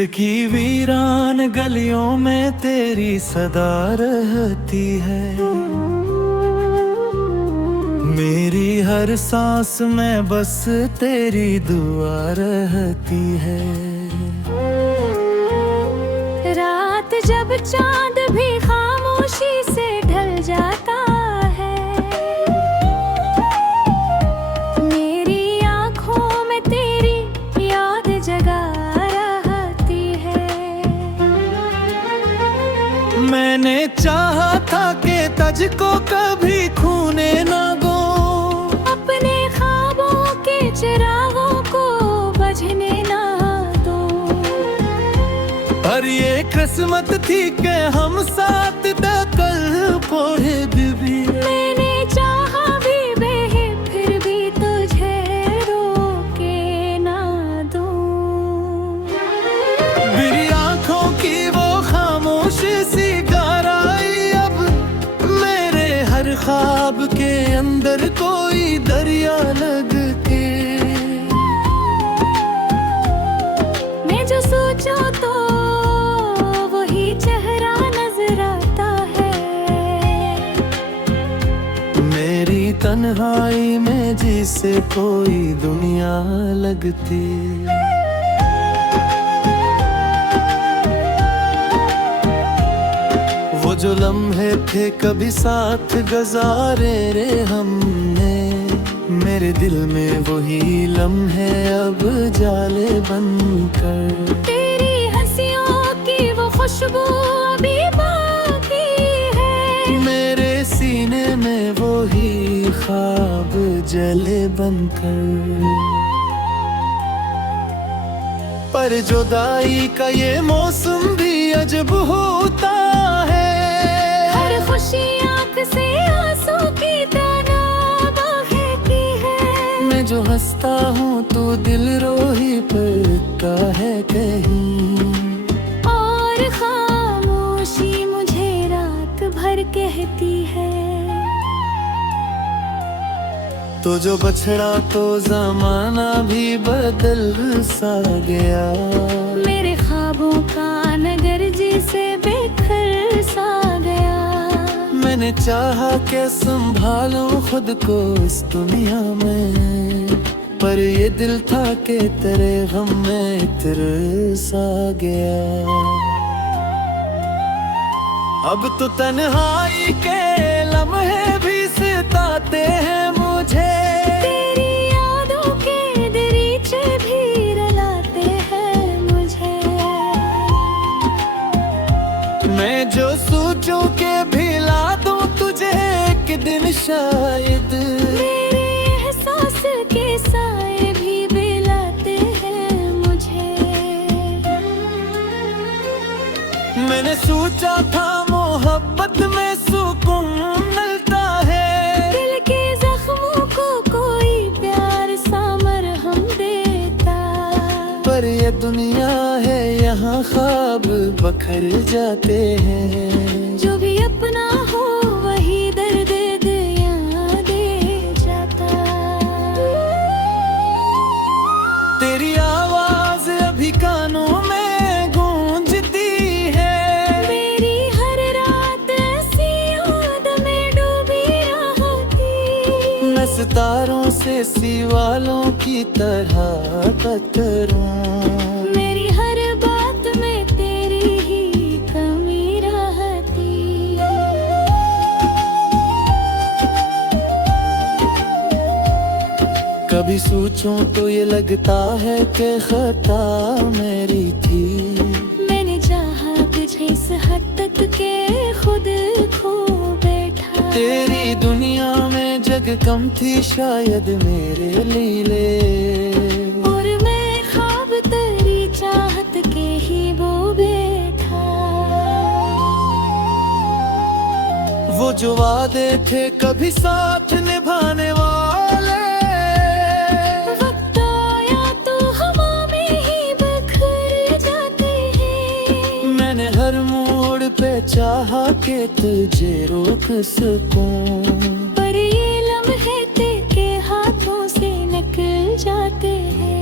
दिल की वीरान गलियों में तेरी सदा रहती है। मेरी हर सांस में बस तेरी दुआ रहती है। रात जब चांद भी खामोशी से ढल जाता है, मेरी आंखों में तेरी याद जगा रहती है। मैंने चाहा था कि तुझको कभी खोने ना दो, अपने ख्वाबों के चिरागों को बुझने ना दो। पर ये किस्मत थी कि हम साथ कल पढ़े भी। मैंने चाहा भी बहे फिर भी तुझे रोके ना दूं। मेरी आंखों की वो खामोश सी गहराई, अब मेरे हर ख्वाब के अंदर कोई दरिया लगके। मैं जो सोचूं तो वही चेहरा नजर आता है। मेरी तन्हाई में जिसे कोई दुनिया लगती। वो जो लम्हे थे कभी साथ गुजारे रे हमने, मेरे दिल में वही लम्हे अब जाले बनकर। तेरी हंसियों की वो खुशबू अभी बाकी है, मेरे सीने में वही ख्वाब जले बनकर। पर जुदाई का ये मौसम भी अजब होता है। हर खुशी आंख से आंसू की तरह बहती है। मैं जो हंसता हूँ तो दिल रो ही पड़ता है कहीं। और खामोशी मुझे रात भर कहती है। तो जो बछड़ा तो जमाना भी बदल सा गया। मेरे ख्वाबों का नगर जिसे बिखर सा गया। मैंने चाहा कि संभालूं खुद को इस दुनिया में, पर ये दिल था कि तेरे गम में तरसा गया। अब तो तन्हाई के लम्हे भी सताते हैं मुझे। तेरी यादों के दरीचे भी रुलाते हैं मुझे। मैं जो सोचूं के भिला दूं तुझे एक दिन शायद। मेरे एहसास के साए भी बिलाते हैं मुझे। मैंने सोचा था मोहब्बत में सुकून मिलता है। दिल के जख्मों को कोई प्यार सा मरहम देता। पर ये दुनिया है यहाँ ख्वाब बखर जाते हैं। जो भी अपना हो वही दर्द दिया दे जाता। तेरी आवाज अभी कानों में गूंजती है। मेरी हर रात ऐसी याद में डूबी रहती। मैं सितारों से सिवालों की तरह कतरूं। मेरी हर बात में तेरी ही कमी रहती। कभी सोचूं तो ये लगता है कि खता मेरी थी। मैंने चाहा तुझे इस हद तक के खुद खो बैठा। तेरी दुनिया में जग कम थी शायद मेरे लीले। और मैं ख्वाब तेरी चाहत के ही वो बैठा। वो जो वादे थे कभी साथ निभाने वाले, वक्त आया तो हवा में ही बिखर जाते हैं। मैंने हर मोड़ पे चाहा कि तुझे रोक सकूं। पर ये लम्हे तेरे हाथों से निकल जाते हैं।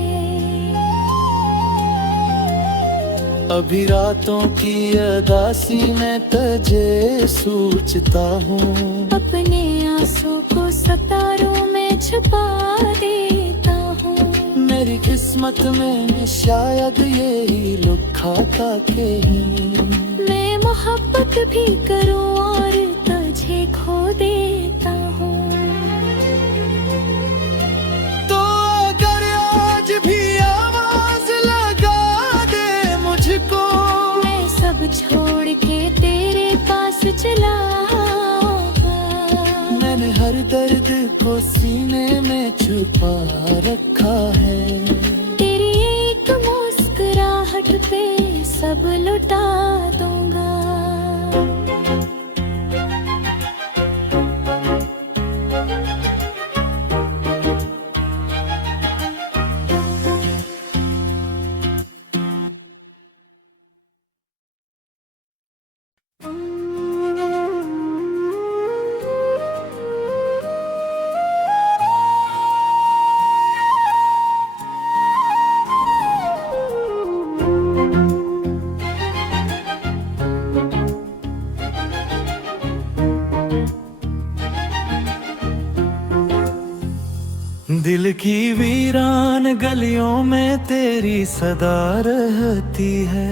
अभी रातों की अदासी में तुझे सोचता हूँ, अपने आंसू को सितारों में छुपा देता हूँ। मेरी किस्मत में शायद यही लिखा था कहीं, मैं मोहब्बत भी करूँ और तुझे खो देता हूँ। तो अगर आज भी आवाज लगा दे मुझको, मैं सब छोड़ के तेरे पास चला आऊंगा। मैंने हर दर्द को सीने में छुपा रखा है, तेरी एक मुस्कुराहट पे सब लुटा दूंगा। दिल की वीरान गलियों में तेरी सदा रहती है,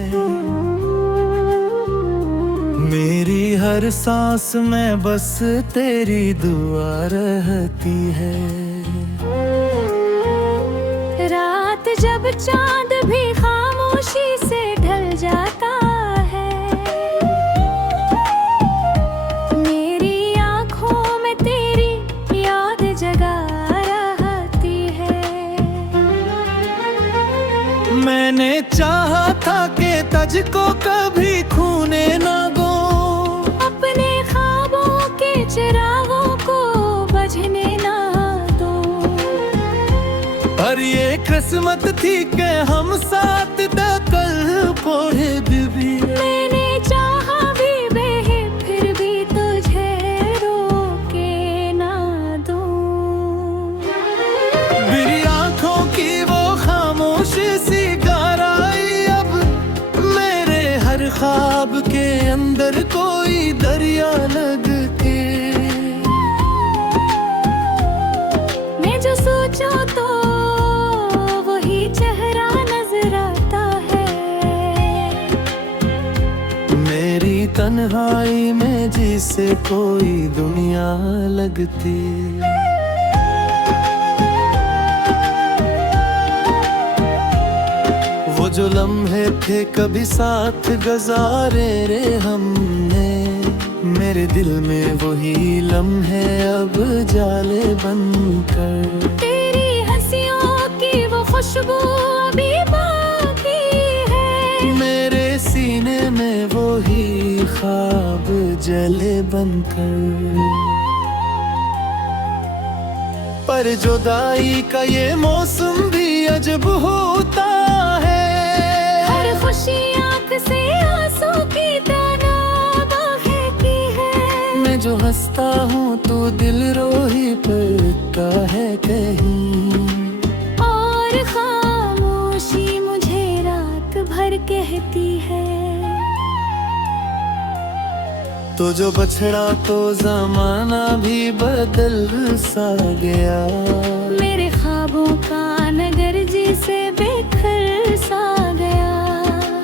मेरी हर सांस में बस तेरी दुआ रहती है। रात जब चांद भी खामोशी से ढल जाता है, मेरी आंखों में तेरी याद जगा रहती है। मैंने चाहा था कि तुझको कभी खूने ना दो, अपने ख्वाबों के चिरागों को बुझने ना दो। पर ये किस्मत थी कि हम साथ कल पढ़े भी। मैंने चाहा भी बेहे फिर भी तुझे रोके ना दूं। मेरी आंखों की वो खामोश सी गहराई, अब मेरे हर ख्वाब के अंदर कोई दरिया लगती। मैं जो सोचूं तो वही चेहरा नजर आता है, मेरी तन्हाई में जिसे कोई दुनिया लगती। वो जो लम्हे थे कभी साथ गुजारे रे हमने, मेरे दिल में वही लम्हे अब जाले बनकर। तेरी हंसियों की वो खुशबू अभी बाकी है, मेरे सीने में वही ख्वाब जले बनकर। पर जुदाई का ये मौसम भी अजब होता है, हर खुशी आंख से आंसू की तरह बहती है। मैं जो हंसता हूँ तो दिल रो ही पड़ता है कहीं, और खामोशी मुझे रात भर कहती है। तो जो बछड़ा तो जमाना भी बदल सा गया, मेरे ख्वाबों का नगर जिसे बिखर सा गया।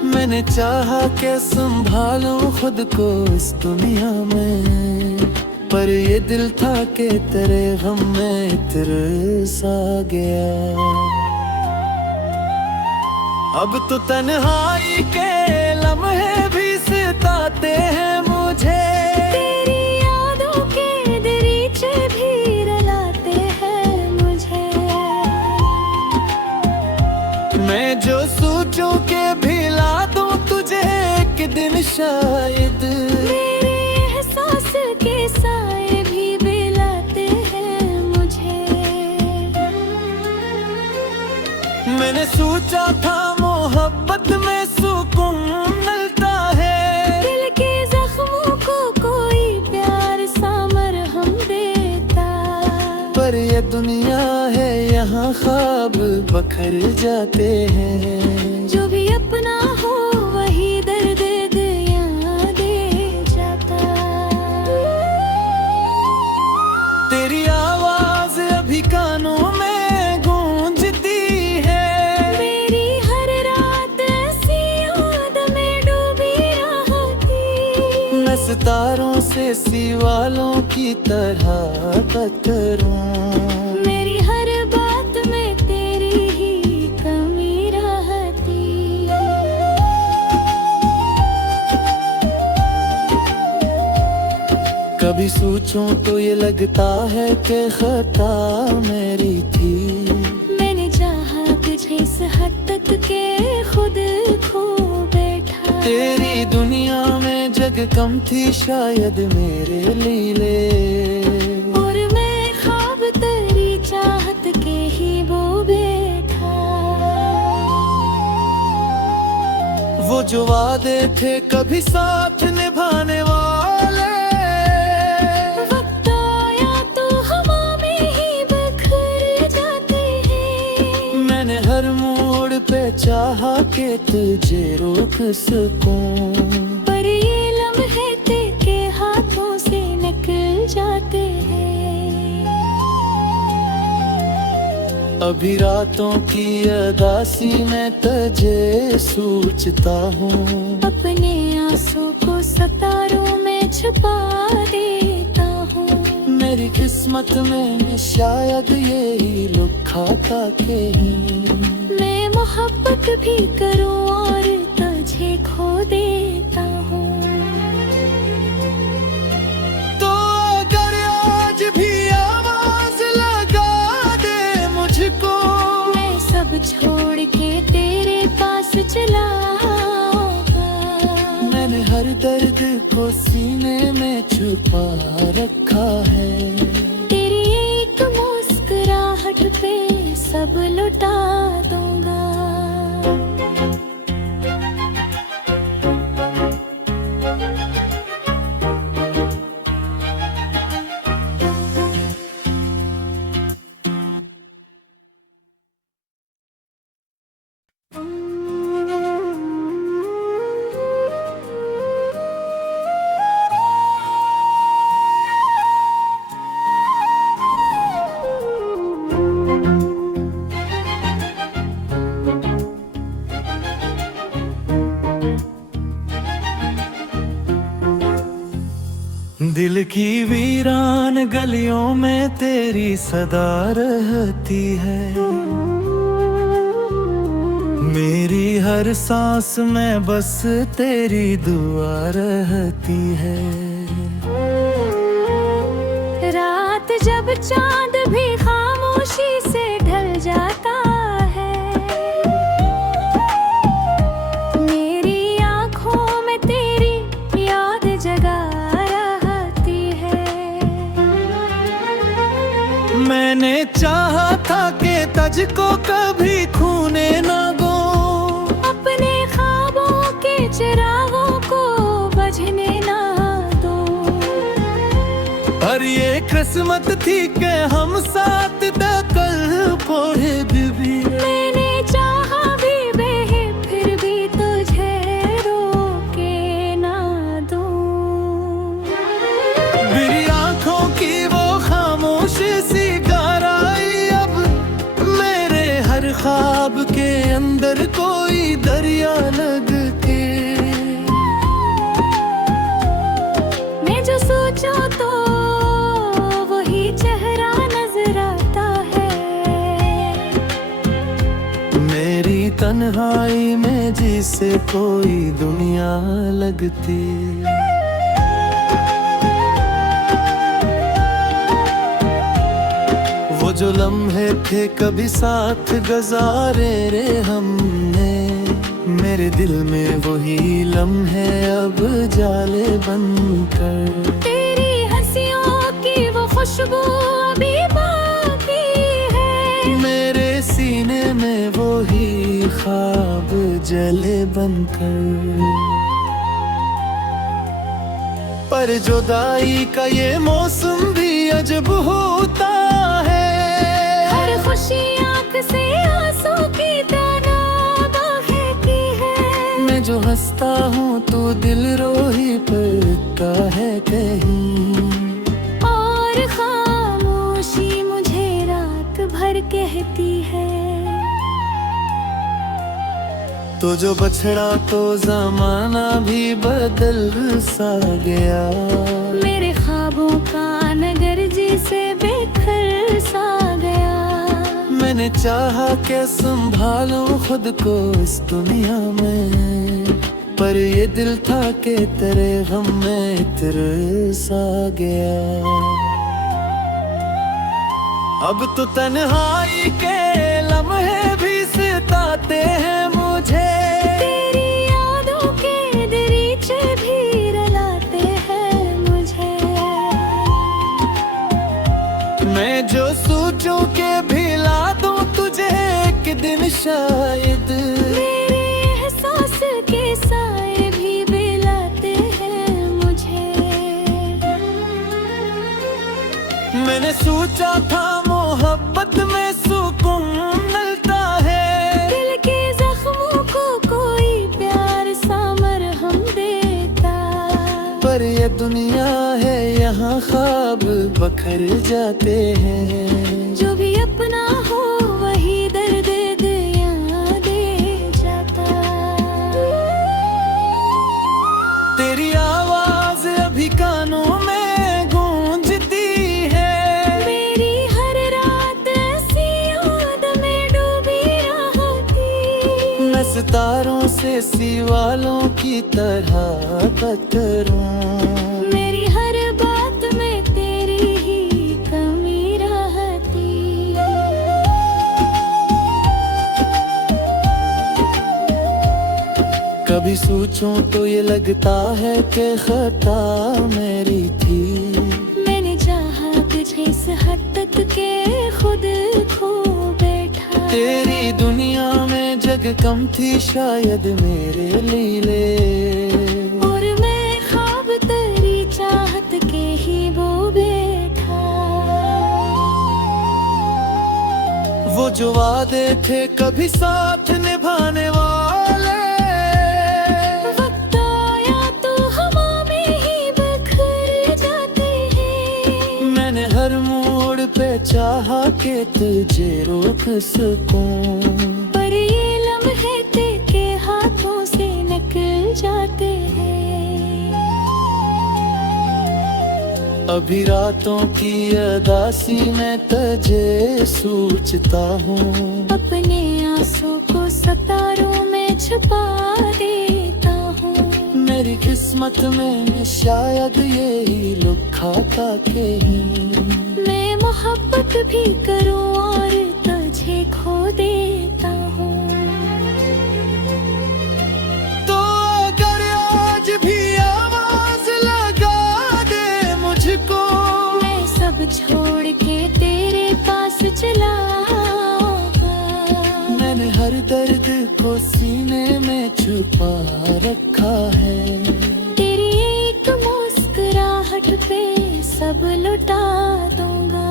मैंने चाहा कि संभालूं खुद को इस दुनिया में, पर ये दिल था कि तेरे गम में तरसा गया। अब तो तन्हाई के लम्हे भी सताते हैं मुझे, तेरी यादों के दरीचे भी रुलाते हैं मुझे। मैं जो सोचूं के भिला दूं तुझे एक दिन शायद, मेरे एहसास के साए भी बिलाते हैं मुझे। मैंने सोचा था मोहब्बत में सुकून मिलता है, दिल के जख्मों को कोई प्यार सा मरहम देता। पर ये दुनिया है यहाँ ख्वाब बखर जाते हैं। जो भी अपना हो वही परदेसी वालों की तरह कतरूं। मेरी हर बात में तेरी ही कमी रहती। कभी सोचूं तो ये लगता है कि खता मेरी थी। मैंने चाहा तुझे इस हद तक के खुद खो बैठा। तेरी दुनिया में जग कम थी शायद मेरे लीले। और मैं ख्वाब तेरी चाहत के ही वो बैठा। वो जो वादे थे कभी साथ निभाने वाले, वक्त आया तो हवा में ही बिखर जाते हैं। मैंने हर मोड़ पे चाहा कि तुझे रोक सकूं, पर ये लम्हे तेरे हाथों से निकल जाते हैं। अभी रातों की अदासी में तुझे सोचता हूँ। अपने आंसू को सितारों में छुपा देता हूँ। मेरी किस्मत में शायद यही लिखा था कि मैं मोहब्बत भी करूँ और तुझे खो देता हूँ। तो अगर आज भी आवाज लगा दे मुझको, मैं सब छोड़ के तेरे पास चला आऊंगा। मैंने हर दर्द को सीने में छुपा रखा है। तेरी एक मुस्कुराहट पे सब लुटा दूंगा। दिल की वीरान गलियों में तेरी सदा रहती है। मेरी हर सांस में बस तेरी दुआ रहती है। रात जब चांद भी खामोशी से ढल जाता है, मेरी आंखों में तेरी याद जगा रहती है। मैंने चाहा था कि तुझको कभी खूने ना दो, अपने ख्वाबों के चिरागों को बुझने ना दो। पर ये किस्मत थी कि हम साथ कल पढ़े भी। मैंने चाहा भी बेहे फिर भी तुझे रोके ना दूं। मेरी आंखों की वो खामोशी सी गहराई, अब मेरे हर ख्वाब के अंदर कोई दरिया लगती। मैं जो सोचूं तो वही चेहरा नजर आता है। मेरी तन्हाई में जिसे कोई दुनिया लगती। वो जो लम्हे थे कभी साथ गुजारे रे हमने, मेरे दिल में वही लम्हे अब जाले बनकर। तेरी हंसियों की वो खुशबू अभी बाकी है। मेरे सीने में वही ख्वाब जले बनकर। पर जुदाई का ये मौसम भी अजब होता है। हर खुशी आंख से आंसू की तरह बहती है। मैं जो हंसता हूँ तो दिल रोही पड़ता है कहीं। और खामोशी मुझे रात भर कहती है। तो जो बछड़ा तो जमाना भी बदल सा गया। मेरे ख्वाबों का नगर जिसे बेखर सा गया। मैंने चाहा कि संभालूं खुद को इस दुनिया में, पर ये दिल था कि तेरे गम में तरसा गया। अब तो तन्हाई के लम्हे भी सताते हैं मुझे, तेरी यादों के दरीचे भी रुलाते हैं मुझे। मैं जो सोचूं के भिला दूं तुझे एक दिन शायद, मेरे एहसास के साए भी बिलाते हैं मुझे। मैंने सोचा था मोहब्बत में सुकून मिलता है, दिल के जख्मों को कोई प्यार सा मरहम देता। पर ये दुनिया है यहाँ ख्वाब बखर जाते हैं। जो भी अपना हो वही दर्द दिया दे जाता। तेरी आवाज अभी कानों में गूंजती है, मेरी हर रात ऐसी याद में डूबी रहती। मैं सितारों से सीवालों की तरह कतरूं, मेरी हर बात में तेरी ही कमी रहती। कभी सोचूं तो ये लगता है कि खता मेरी थी। मैंने चाहा तुझे इस हद तक के खुद खो बैठा। तेरी दुनिया में जग कम थी शायद मेरे लीले, और मैं ख्वाब तेरी चाहत के ही वो बैठा। वो जो वादे थे कभी साथ निभाने वाले, वक्त आया तो हवा में ही बिखर जाते हैं। मैंने हर मोड़ पे चाहा कि तुझे रोक सकूं, पर ये लम्हे तेरे हाथों से निकल जाते हैं। अभी रातों की अदासी में तुझे सोचता हूँ, अपने आंसू को सितारों में छुपा देता हूँ। मेरी किस्मत में शायद यही लिखा था कि मैं मोहब्बत भी करूँ और तुझे खो देता हूँ। तो अगर आज भी आवाज लगा दे मुझको, मैं सब छोड़ के तेरे पास चला आऊंगा। मैंने हर दर्द को सीने में छुपा रखा है, तेरी एक मुस्कुराहट पे सब लुटा दूंगा।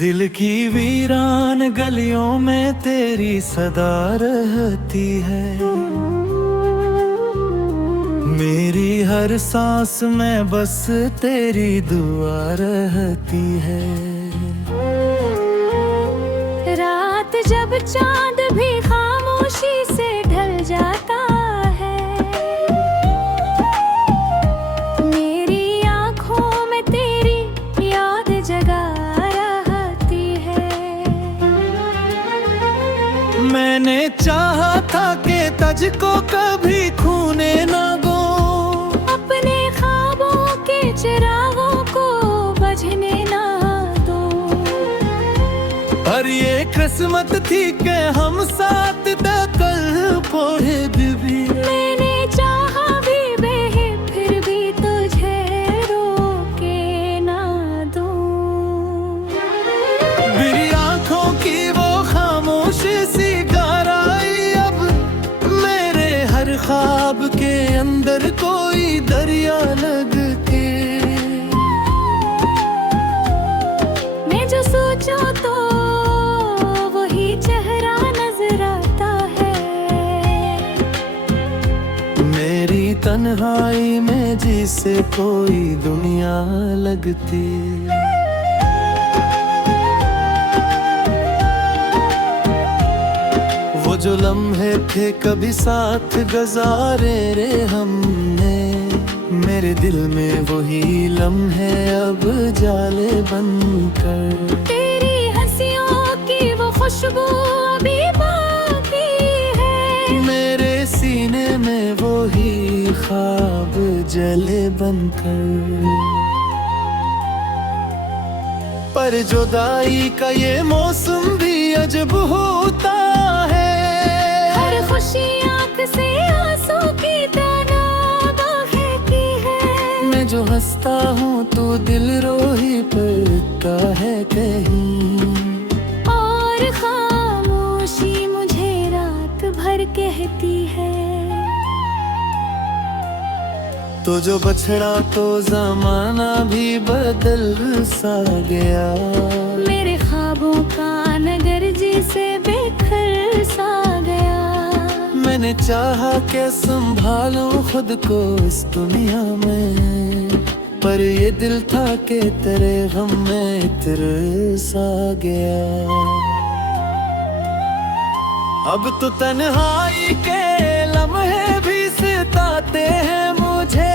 दिल की वीरान गलियों में तेरी सदा रहती है, मेरी हर सांस में बस तेरी दुआ रहती है। रात जब चांद भी खामोशी से ढल जाता है, मेरी आंखों में तेरी याद जगा रहती है। मैंने चाहा था कि तुझको कभी खूने ना दो, अपने ख्वाबों के चिरागों को बुझने ना दो। पर ये किस्मत थी कि हम साथ कल पढ़े भी। मैंने चाहा भी बहे फिर भी तुझे रोके ना दूं। तन्हाई में जिसे कोई दुनिया लगती। वो जो लम्हे थे कभी साथ गुजारे रे हमने, मेरे दिल में वही लम्हे अब जाले बनकर। तेरी हंसियों की वो खुशबू अभी बाकी है, मेरे सीने में वही ख्वाब जले बनकर। पर जुदाई का ये मौसम भी अजब होता है, हर खुशी आंख से आंसू की तरह बहती है। मैं जो हंसता हूँ तो दिल रो ही पड़ता है कहीं, और खामोशी मुझे रात भर कहती है। तो जो बछड़ा तो जमाना भी बदल सा गया, मेरे ख्वाबों का नगर जिसे बेखर सा गया। मैंने चाहा कि संभालूं खुद को इस दुनिया में, पर ये दिल था कि तेरे गम में तरसा गया। अब तो तन्हाई के लम्हे भी सताते हैं मुझे,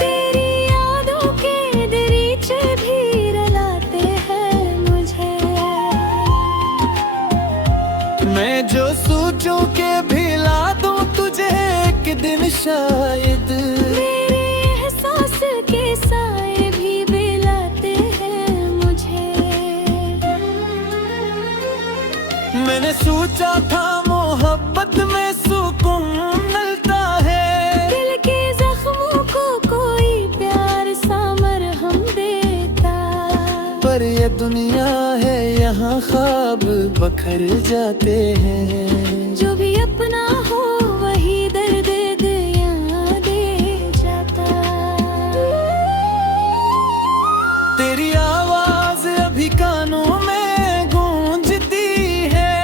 तेरी यादों के दरीचे भी रुलाते हैं मुझे। मैं जो सोचूं के भिला दूं तुझे एक दिन शायद, मेरे एहसास के साए भी बिलाते हैं मुझे। मैंने सोचा था मोहब्बत में सुकून मिलता है, दिल के जख्मों को कोई प्यार सा मरहम देता। पर ये दुनिया है यहाँ ख्वाब बखर जाते हैं। जो भी अपना हो वही दर्द दिया दे जाता। तेरी आवाज अभी कानों में गूंजती है,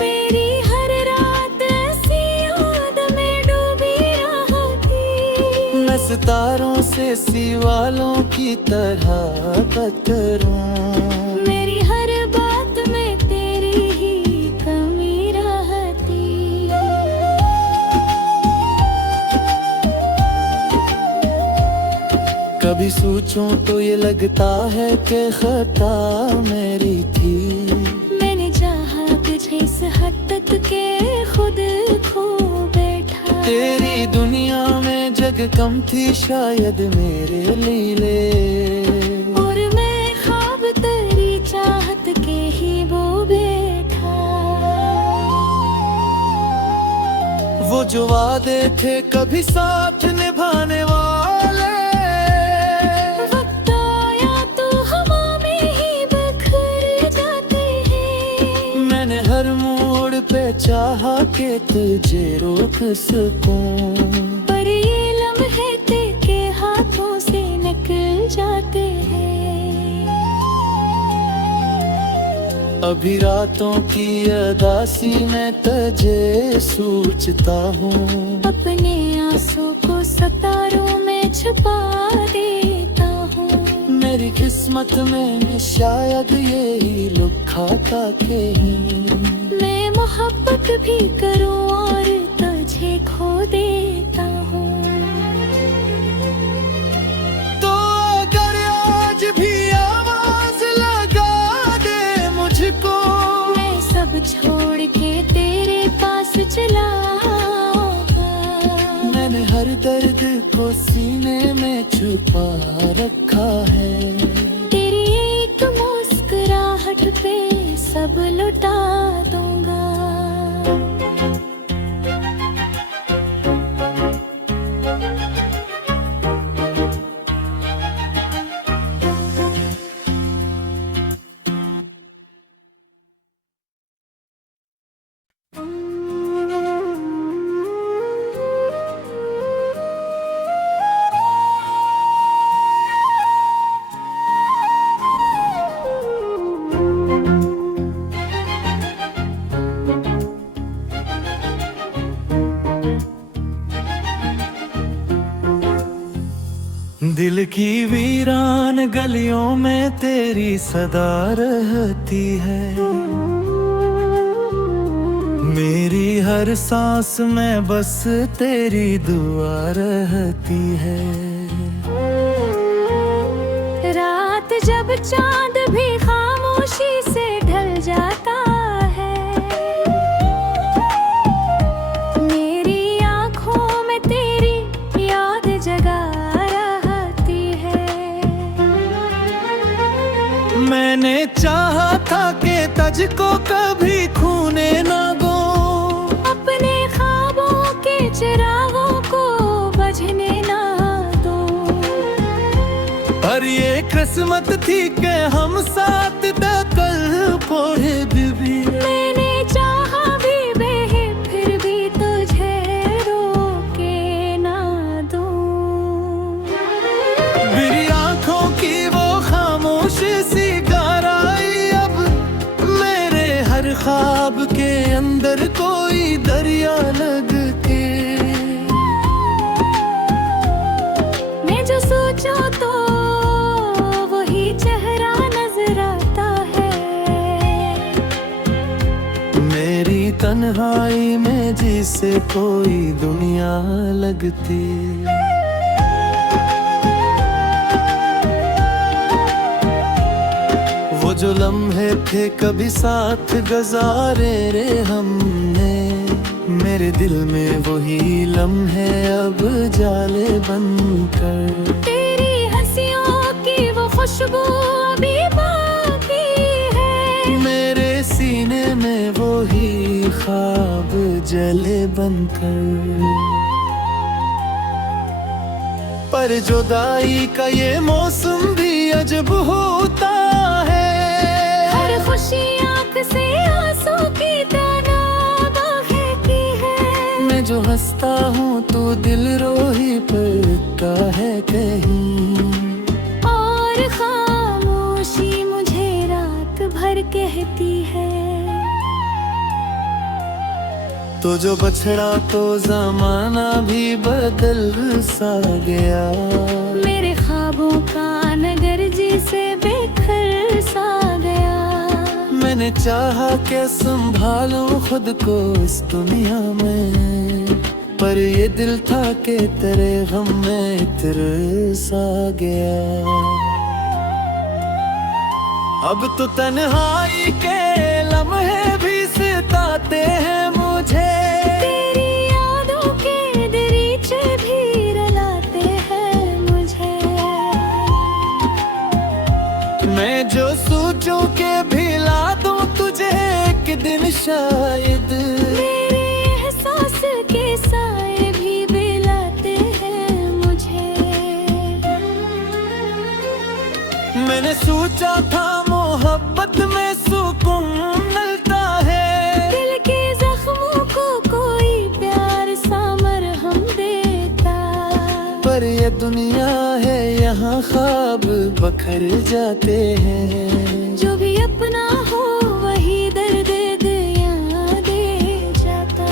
मेरी हर रात ऐसी याद में डूबी रहती। मैं सितारों से सिवालों की तरह कतरूं, मेरी हर बात में तेरी ही कमी रहती। कभी सोचूं तो ये लगता है कि खता मेरी थी। मैंने चाहा तुझे इस हद तक के खुद खो बैठा। तेरी दुनिया में जग कम थी शायद मेरे लीले, और मैं ख्वाब तेरी चाहत के ही वो बैठा। वो जो वादे थे कभी साथ निभाने वाले, वक्त आया तो हवा में ही बिखर जाते हैं। मैंने हर मोड़ पे चाहा कि तुझे रोक सकूं, पर ये लम्हे तेरे हाथों से निकल जाते हैं। अभी रातों की अदासी में तुझे सोचता हूँ, अपने आंसू को सितारों में छुपा देता हूँ। मेरी किस्मत में शायद यही लिखा था कि मैं मोहब्बत भी करूँ और तुझे खो देता हूँ। तो अगर आज भी आवाज लगा दे मुझको, मैं सब छोड़ के तेरे पास चला आऊंगा। मैंने हर दर्द को सीने में छुपा रखा है, तेरी एक मुस्कुराहट पे सब लुटा दूंगा। दिल की वीरान गलियों में तेरी सदा रहती है, मेरी हर सांस में बस तेरी दुआ रहती है। रात जब चांद भी खामोशी से ढल जाता है, मेरी आंखों में तेरी याद जगा रहती है। मैंने चाहा था कि तुझको कभी खूने ना दो, अपने ख्वाबों के चिरागों को बुझने ना दो, पर ये किस्मत थी कि हम साथ कल पढ़े भी। मैंने चाहा भी बेहे फिर भी तुझे रोके ना दूं। मेरी आंखों की वो खामोश सी गहराई, अब मेरे हर ख्वाब के अंदर कोई दरिया लगके। मैं जो सोचूं तो वही चेहरा नजर आता है, मेरी तन्हाई में जिसे कोई दुनिया लगती। वो जो लम्हे थे कभी साथ गुजारे रे हमने, मेरे दिल में वही लम्हे अब जाले बनकर। तेरी हंसियों की वो खुशबू अभी बाकी है, मेरे सीने में वही ख्वाब जले बनकर। पर जुदाई का ये मौसम भी अजब होता है, हर खुशी आंख से आंसू की तरह बहती है। मैं जो हंसता हूँ तो दिल रो ही पड़ता है कहीं, और खामोशी मुझे रात भर कहती है। तो जो बछड़ा तो जमाना भी बदल सा गया, मेरे ख्वाबों का नगर जिसे बेखर सा गया। मैंने चाहा कि संभालूं खुद को इस दुनिया में, पर ये दिल था कि तेरे गम में तरसा गया। अब तो तन्हाई के लम्हे भी सताते हैं मुझे, तेरी यादों के दरीचे भी रुलाते हैं मुझे। मैं जो सोचूं के भिला दूं तुझे एक दिन शायद, मेरे एहसास के साए भी बिलाते हैं मुझे। मैंने सोचा था मोहब्बत में सुकून मिलता है, दिल के जख्मों को कोई प्यार सा मरहम देता। पर ये दुनिया है यहाँ ख्वाब बखर जाते हैं। जो भी अपना हो वही दर्द दिया दे जाता।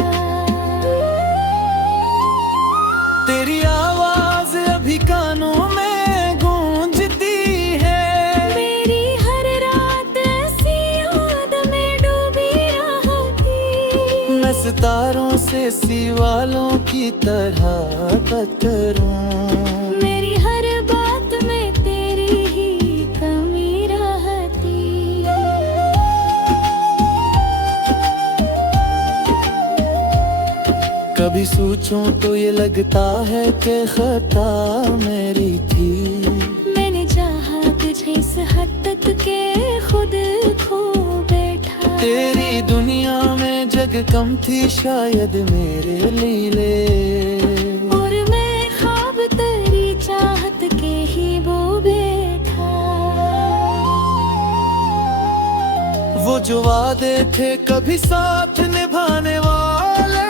तेरी आवाज अभी कानों में गूंजती है, मेरी हर रात ऐसी याद में डूबी रहती। मैं सितारों से सीवालों की तरह कतरूं, मेरी हर बात में तेरी ही कमी रहती। कभी सोचूं तो ये लगता है कि खता मेरी थी, मैंने चाहा तुझे इस हद तक के खुद खो बैठा। तेरी दुनिया में जग कम थी शायद मेरे लीले, और मैं ख्वाब तेरी चाहत के ही वो बैठा। वो जो वादे थे कभी साथ निभाने वाले,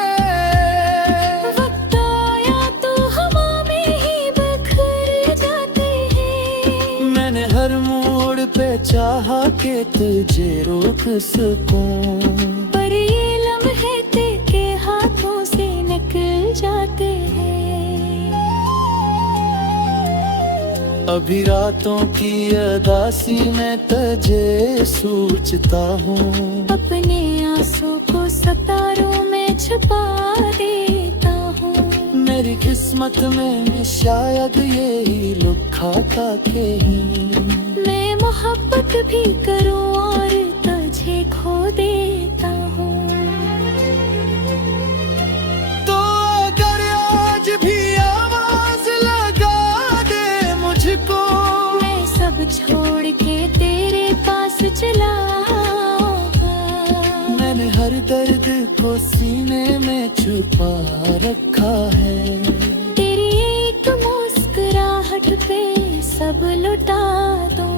वक्त आया तो हवा में ही बिखर जाते हैं। मैंने हर मोड़ पे चाहा कि तुझे रोक सकूं, पर ये लम्हे तेरे हाथों से निकल जाते हैं। अभी रातों की अदासी में तुझे सोचता हूँ, अपने आंसू को सितारों में छुपा देता हूँ। मेरी किस्मत में शायद यही लिखा था कहीं, मैं मोहब्बत भी करूँ और तुझे खो देता हूँ। तो अगर आज भी आवाज लगा दे मुझको, मैं सब छोड़ के तेरे पास चला आऊंगा। मैंने हर दर्द को सीने में छुपा रखा है, तेरी एक मुस्कुराहट पे सब लुटा दूं।